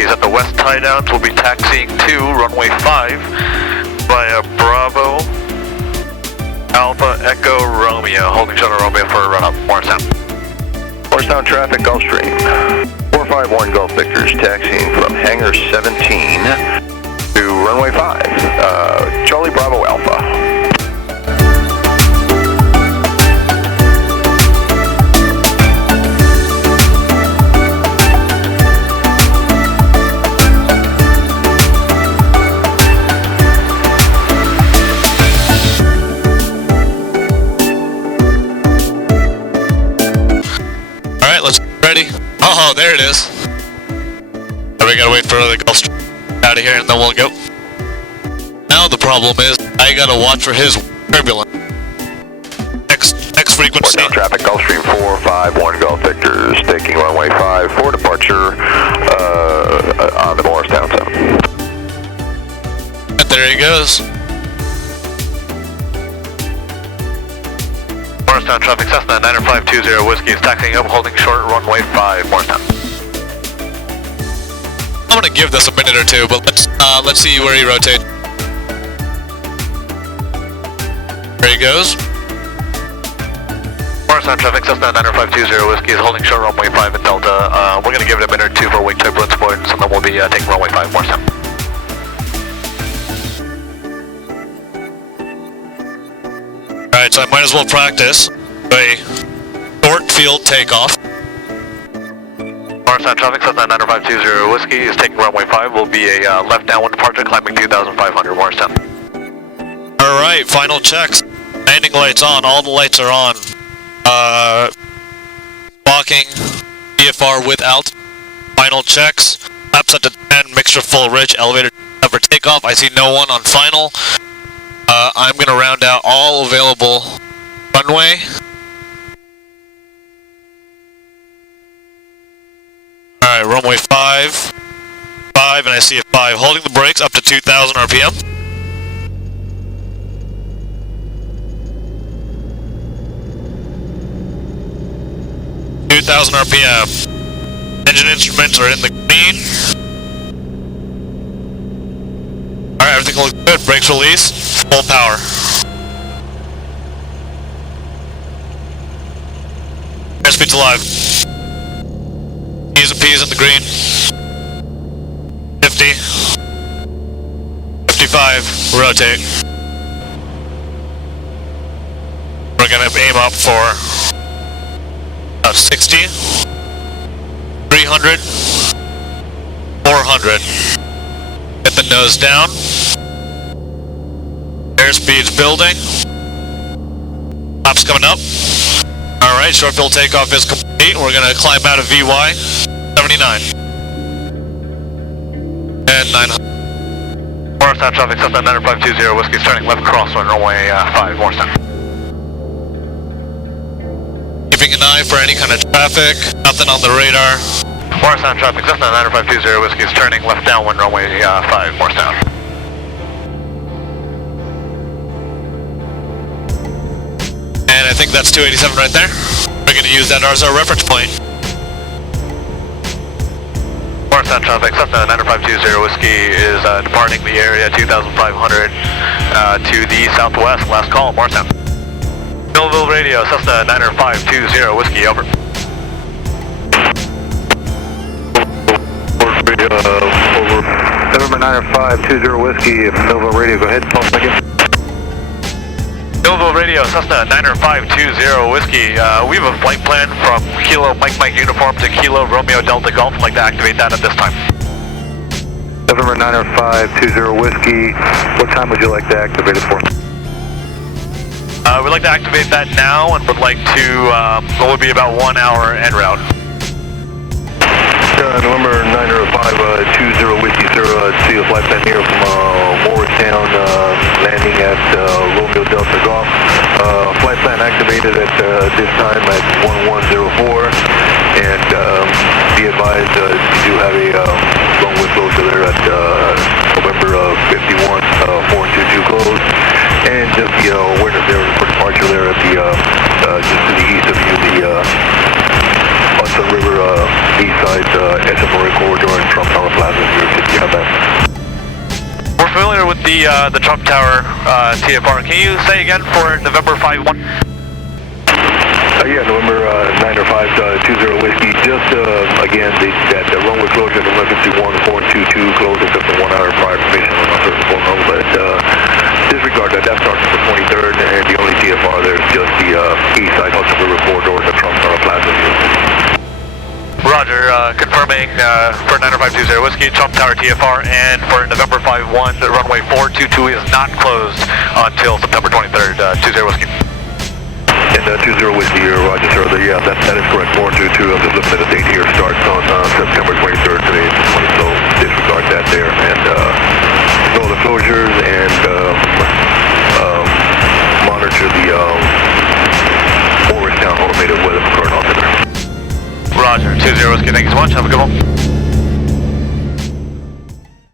Whiskey is at the west tie downs. We'll be taxiing to runway 5 via Bravo, Alpha, Echo, Romeo. Holding shuttle Romeo for a run up. Morristown. Morristown traffic, Gulfstream. 451 Gulf Victors taxiing from hangar 17 to runway 5. Charlie Bravo Alpha. Ready? Oh, there it is. Now we gotta wait for the Gulfstream out of here and then we'll go. Now the problem is, I gotta watch for his turbulence. Next frequency. Morristown traffic, Gulfstream 451 Gulf Victors, taking runway 5 for departure on the Morristown zone. And there he goes. Morristown traffic, Cessna 172R Whiskey is taxiing up, holding short, runway 5, Morristown. I'm gonna give this a minute or two, but let's see where he rotates. There he goes. Morristown traffic, Cessna 172R Whiskey is holding short, runway 5 in Delta. We're gonna give it a minute or two for wake turbulence avoidance, and then we'll be taking runway 5, Morristown. Alright, so I might as well practice a short field takeoff. Morristown traffic, Cessna 172R Whiskey is taking runway 5. Will be a left downwind departure, climbing 2,500, Morristown. Alright, final checks. Landing lights on, all the lights are on. Walking, VFR with alt. Final checks. Flaps at the 10, mixture full ridge, elevator for takeoff. I see no one on final. I'm going to round out all available runway. Alright, runway 5, and I see a 5. Holding the brakes up to 2,000 RPM. RPM. Engine instruments are in the green. Alright, everything looks good. Brakes release. Full power. Airspeed's alive. P's and P's in the green. 50. 55. Rotate. We're gonna aim up for 60. 300. 400. Get the nose down. Airspeed's building. Flaps coming up. Alright, short field takeoff is complete. We're going to climb out of VY 79. And 900. Morristown traffic, Cessna 9520, Whiskey turning left cross on runway 5, Morristown. Keeping an eye for any kind of traffic. Nothing on the radar. Morristown traffic, Cessna 9520, Whiskey is turning left downwind runway 5, Morristown. And I think that's 287 right there. We're going to use that as our reference point. Morristown traffic, Cessna 9520, Whiskey is departing the area 2,500 to the southwest. Last call, Morristown. Millville radio, Cessna 9520, Whiskey, over. Over. November 9520 Whiskey, Millville radio, go ahead, 12 seconds. Millville radio, Cessna 9520 Whiskey. We have a flight plan from Kilo Mike Uniform to Kilo Romeo Delta Golf. I'd like to activate that at this time. November 9520 Whiskey, what time would you like to activate it for? We'd like to activate that now and would like to, what would be about 1 hour en route. November 9520 Whiskey, sir, see a flight plan here from Morristown, landing at Romeo Delta Golf. Flight plan activated at this time at 1104, and be advised you do have a long whistle closure there at November 51, 422 close, and just the awareness there for departure there at the just to the east of you, the Hudson River east side SM Marine Corridor and Trump Tower Plaza, New York City. You have that? We're familiar with the Trump Tower TFR. Can you say again for November 5-1? Yeah, November 9 or 5, 20 Whiskey. Just again, that runway closure at emergency 1422 closed except for 1 hour prior permission on our certain phone number. But disregard that. That starts on the 23rd, and the only TFR there is just the east side Hudson River corridor and the Trump Tower Plaza. Roger, confirming for 90520 Whiskey, Trump Tower TFR, and for November 5-1, the runway 422 is not closed until September 23rd, 20 Whiskey. And 20 Whiskey here, Roger, sir. Yeah, that is correct. 422. I'm just looking at the date here. Starts on September 23rd. Today is the 20th, so disregard that there. And know the closures and monitor the Morristown automated weather for current altimeter. Roger, 20 Whiskey. Thank you so much. Have a good one.